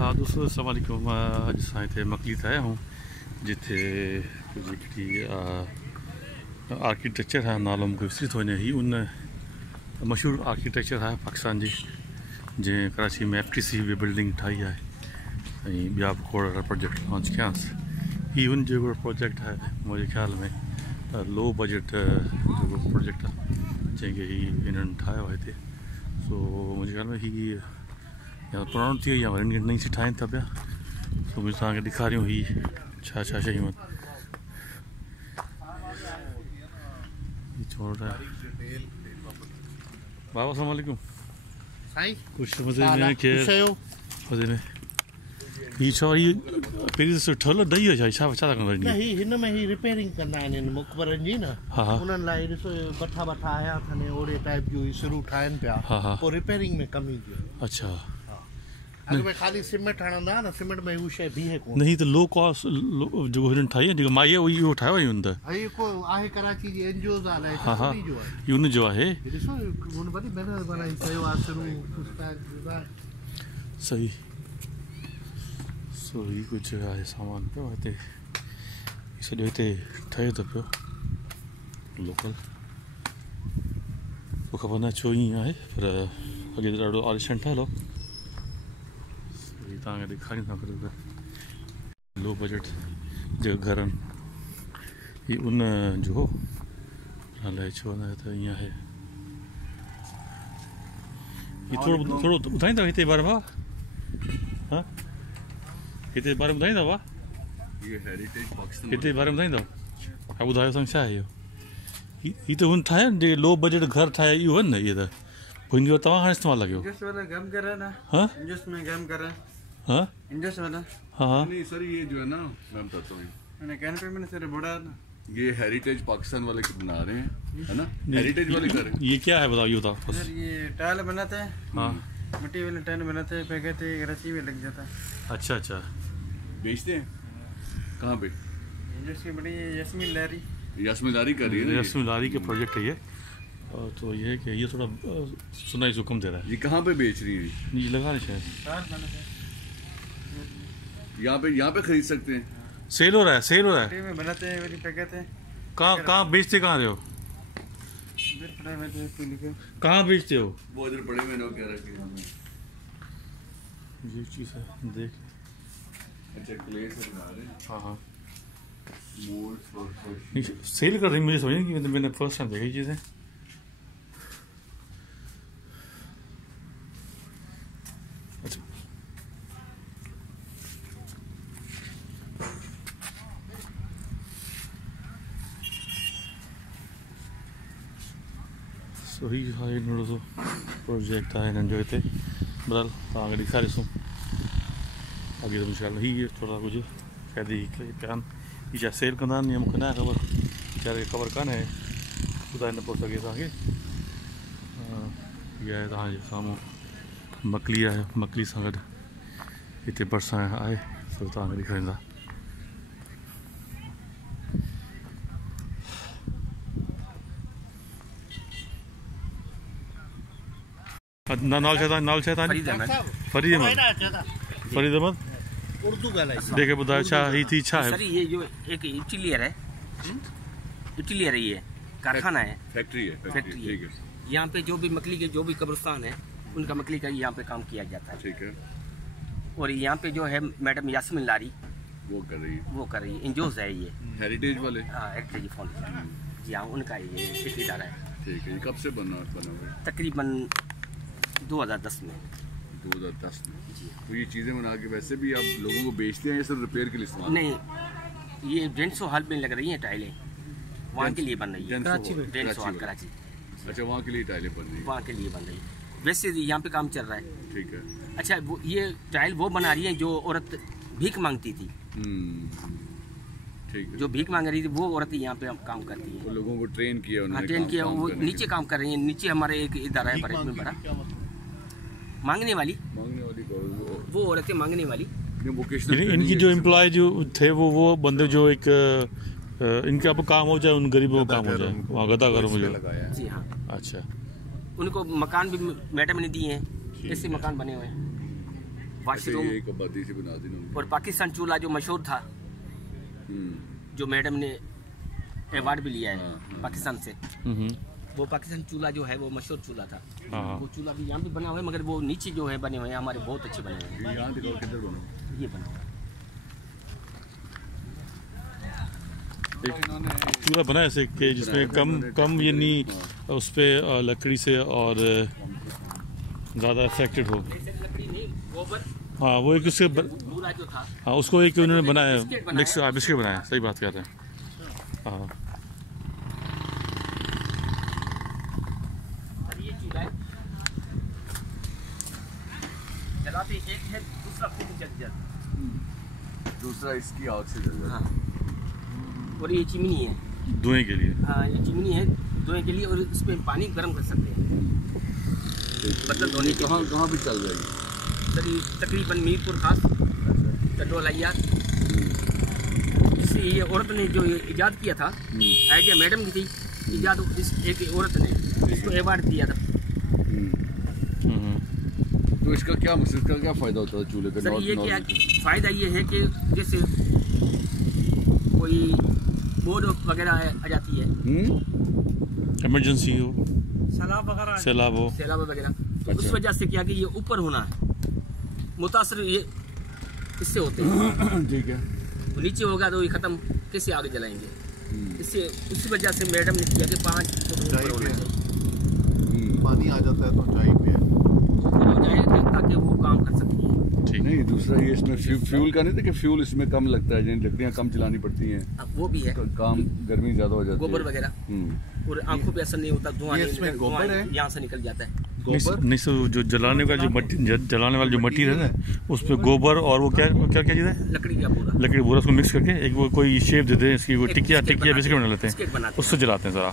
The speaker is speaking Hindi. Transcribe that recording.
हाँ दोस्तों अस्सलाम वालेकुम। अज असां हिते मकली ते आया हूँ जिथे जी आर्किटेक्चर है नालो मूंखे विसरी थो वञे। ही उन मशहूर आर्किटेक्चर है पाकिस्तान जी जैं कराची में FTC भी बिल्डिंग ठाही है ऐं ॿिया बि खोड़ प्रोजेक्ट लॉन्च कयांसि। ही उन जो प्रोजेक्ट है मुंहिंजे ख़्याल में लो बजट जो प्रोजेक्ट आहे जंहिंखे ही इन्हनि ठाहियो आहे हिते। सो मुंहिंजे ख़्याल में ही या पुराणो थी वई या वरी नई सी ठाहिनि था पिया। सो मुंहिंजे तव्हांखे ॾेखारियूं ही छा छा शयूं आहिनि। बाबा अस्सलाम वालेकुम। कुछ मज़े में केर मज़े में ही छो ही पहिरीं त ठहियल ॾही आहे छा छा था कनि? न ही हिन में ही रिपेयरिंग कंदा आहिनि हिन मक़बरनि जी न। हा हा उन्हनि लाइ ॾिसो बठा बठा आया अथनि ओड़े टाइप जो ही शुरू ठाहिनि पिया। हा हा पोइ रिपेयरिंग में कमी जो। अच्छा अॻु में ख़ाली सीमेंट हणंदा न सीमेंट में हू शइ बीहे कोन। नहीं तो लो कॉस्ट जो हिननि ठाही आहे जेको माई आहे इहो ठाहियो आहे हुन त। ही को आहे कराची जी NGOs आहे हा हा जो आहे इहो उन जो आहे। ॾिसो हुन वॾी महिनत बनाई कयो आहे शुरू सही। सो ही कुझु आहे सामान पियो हिते सॼो हिते ठहे थो पियो लोकल। पोइ ख़बर न छो ईअं आहे पर अॻे त ॾाढो आलिशान ठहियल हो। तव्हांखे ॾेखारियूं था करे लो बजट जो घर आहिनि ही उन जो हो अलाए छो न त ईअं आहे। ही थोरो थोरो ॿुधाईंदव हिते बारे में? हा हिते बारे में ॿुधाईंदव? हिते बारे में ॿुधाईंदव? हा ॿुधायो साईं छा आहे इहो? ही त हुन ठाहिया जे लो बजट घर ठाहिया इहो आहिनि न इहे त हुन जो तव्हां हाणे इस्तेमालु लॻियो? हाँ हाँ हाँ नहीं सर ये जो है ना मैं बताता हूँ ये हेरिटेज पाकिस्तान वाले बना रहे हैं है ना। हेरिटेज वाले घर ये क्या है बताओ ये सर ये टाइल बनाते हैं। हाँ मिट्टी वाले टाइल बनाते हैं कहते हैं कराची में लग जाता है। अच्छा अच्छा बेचते हैं कहाँ पे? इंडस्ट्री बड़ी है यास्मीदारी कर रही है ना रस्मदारी के प्रोजेक्ट है ये। और तो ये है कि ये थोड़ा सुनाई हुक्म दे रहा है। ये कहाँ पे बेच रही है? ये लगा नहीं शायद टाइल बनाते हैं यहाँ पे खरीद सकते हैं। सेल हो रहा है सेल हो रहा है। मिट्टी में बनाते हैं वाली कहते हैं। कहाँ बेचते कहाँ रहे हो? इधर पड़ा हुआ है तो लिखो कहाँ बेचते हो? वो इधर पड़े हुए लोग कह रहे हैं ये चीज़ है देख। अच्छा क्ले से बना रहे हैं। हाँ हाँ मोल्ड्स और सेल कर रही मुझे समझ नहीं कि मैंने फर्स्ट टाइम देखी चीज़ें। अच्छा सो ही आहे नंढो सो प्रोजेक्ट आहे हिननि जो हिते। बहरहाल तव्हांखे ॾेखारियोसीं अॻे त मुंहिंजे ख़्याल में हीअ थोरा कुझु क़ैदी पिया आहिनि। ही छा सेल कंदा आहिनि या मूंखे न आहे ख़बर वीचारे ख़बर कान्हे ॿुधाए न पियो सघे तव्हांखे। इहा आहे तव्हांजे साम्हूं मकली आहे मकली सां गॾु हिते भरिसां आहे सो तव्हांखे ॾेखारींदा। नाल छा तव्हांजी? फरीद अहमद। फरीद अहमद उर्दू ॻाल्हाई देखे ॿुधायो छा ही थी छा है? सर ये जो एक इटलियर है इटलियर है ये कारखाना है फैक्ट्री है फैक्ट्री ठीक है यहाँ पे जो भी मकली के जो भी कब्रिस्तान है उनका मकली का यहाँ पे काम किया जाता है। ठीक है और यहाँ पे जो है मैडम यास्मीन लारी वो कर रही है वो कर रही है इंजोज है ये हेरिटेज वाले। एक्टर फाउंडेशन जी हाँ उनका ये ठेकेदार है। ठीक है ये कब से बना हुआ है? तकरीबन 2010 में 2010 में। तो ये चीज़ें बना के वैसे भी आप लोगों को बेचते हैं या सिर्फ रिपेयर के लिए इस्तेमाल? नहीं ये 150 हाल में लग रही है टाइलें वहाँ के लिए बन रही है। 150 हाल कराची। अच्छा वहाँ के लिए टाइलें बन रही है। वहाँ के लिए बन रही है वैसे यहाँ पे काम चल रहा है। ठीक है अच्छा वो ये टाइल वो बना रही है जो औरत भीख मांगती थी। ठीक है जो भीख मांग रही थी वो औरत यहाँ पे काम करती है। तो लोगों को ट्रेन किया उन्होंने। ट्रेन किया वो नीचे काम कर रही है। नीचे हमारे एक इदारा है में बड़ा मांगने वाली वो औरतें मांगने वाली। इनकी जो एम्प्लॉय जो थे वो बंदे जो एक इनका अब काम हो जाए उन गरीबों का काम हो जाए वहाँ गदा करो मुझे। जी हाँ अच्छा उनको मकान भी मैडम ने दिए हैं। ऐसे मकान बने हुए हैं वाशरूम एक आबादी से बना दी उन्होंने। और पाकिस्तान चूल्हा जो मशहूर था, जो मैडम ने अवार्ड भी लिया है पाकिस्तान से, वो पाकिस्तान चूल्हा जो है वो मशहूर चूल्हा था। वो चूल्हा भी यहाँ भी बना हुआ है, मगर वो नीचे जो है बने हुए हैं हमारे बहुत अच्छे बने हुए हैं। यहाँ दिखाओ किधर बना, ये बना हुआ है एक चूल्हा बना है ऐसे कि जिसमें कम यानी उस पर लकड़ी से और ज़्यादा अफेक्टेड हो। लकड़ी नहीं, गोबर, हाँ वो एक उससे बूरा जो था, हाँ उसको एक उन्होंने बनाया, बिस्किट बिस्किट बनाया, सही बात कर रहे हैं। हाँ और ये चूल्हा है जलाते एक है, दूसरा खुद जल जाता, दूसरा इसकी आग से जल जाता। हाँ। और ये चिमनी है, धुएं के लिए। हाँ ये चिमनी है धोने के लिए, और इसमें पानी गर्म कर सकते हैं बर्तन धोने के लिए। कहाँ भी चल जाएगी सर, ये तकरीबन मीरपुर खास चटोलैया, इससे ये औरत ने जो इजाद किया था, आइडिया मैडम की थी, इजाद इस एक औरत ने इसको अवार्ड दिया था। तो इसका क्या मकसद, का क्या फायदा होता है चूल्हे का? सर ये क्या फ़ायदा ये है कि जैसे कोई बोर्ड वगैरह आ जाती है, इमरजेंसी हो, सैलाब हो, सैलाब वगैरह, तो उस वजह से क्या कि ये ऊपर होना है, मुतासर ये इससे होते हैं। ठीक है, तो नीचे होगा तो ये ख़त्म, कैसे आगे जलाएंगे? इससे उस वजह से मैडम ने किया कि 5 फुट ऊपर होना चाहिए, पानी आ जाता है तो ऊंचाई पे है, ऊपर हो जाए ताकि वो काम कर सकती है। नहीं दूसरा ये इसमें फ्यूल का नहीं था कि फ्यूल इसमें कम लगता है, यानी लकड़ियाँ कम जलानी पड़ती हैं, अब वो भी है, काम गर्मी ज्यादा हो जाती है, गोबर वगैरह, और आंखों पे असर नहीं होता, धुआं ये नहीं इसमें निकल, गोबर धुआं है? यहाँ से निकल जाता है। नहीं सो जो जलाने वाला जो मटीरियल है ना, उस पर गोबर और वो क्या चीज़ है, लकड़ी का पूरा लकड़ी पूरा उसको मिक्स करके एक वो कोई शेप देते हैं इसकी, वो टिकिया बिस्किट बना लेते बिस्किट हैं, बनाते हैं। उससे जलाते हैं ज़रा।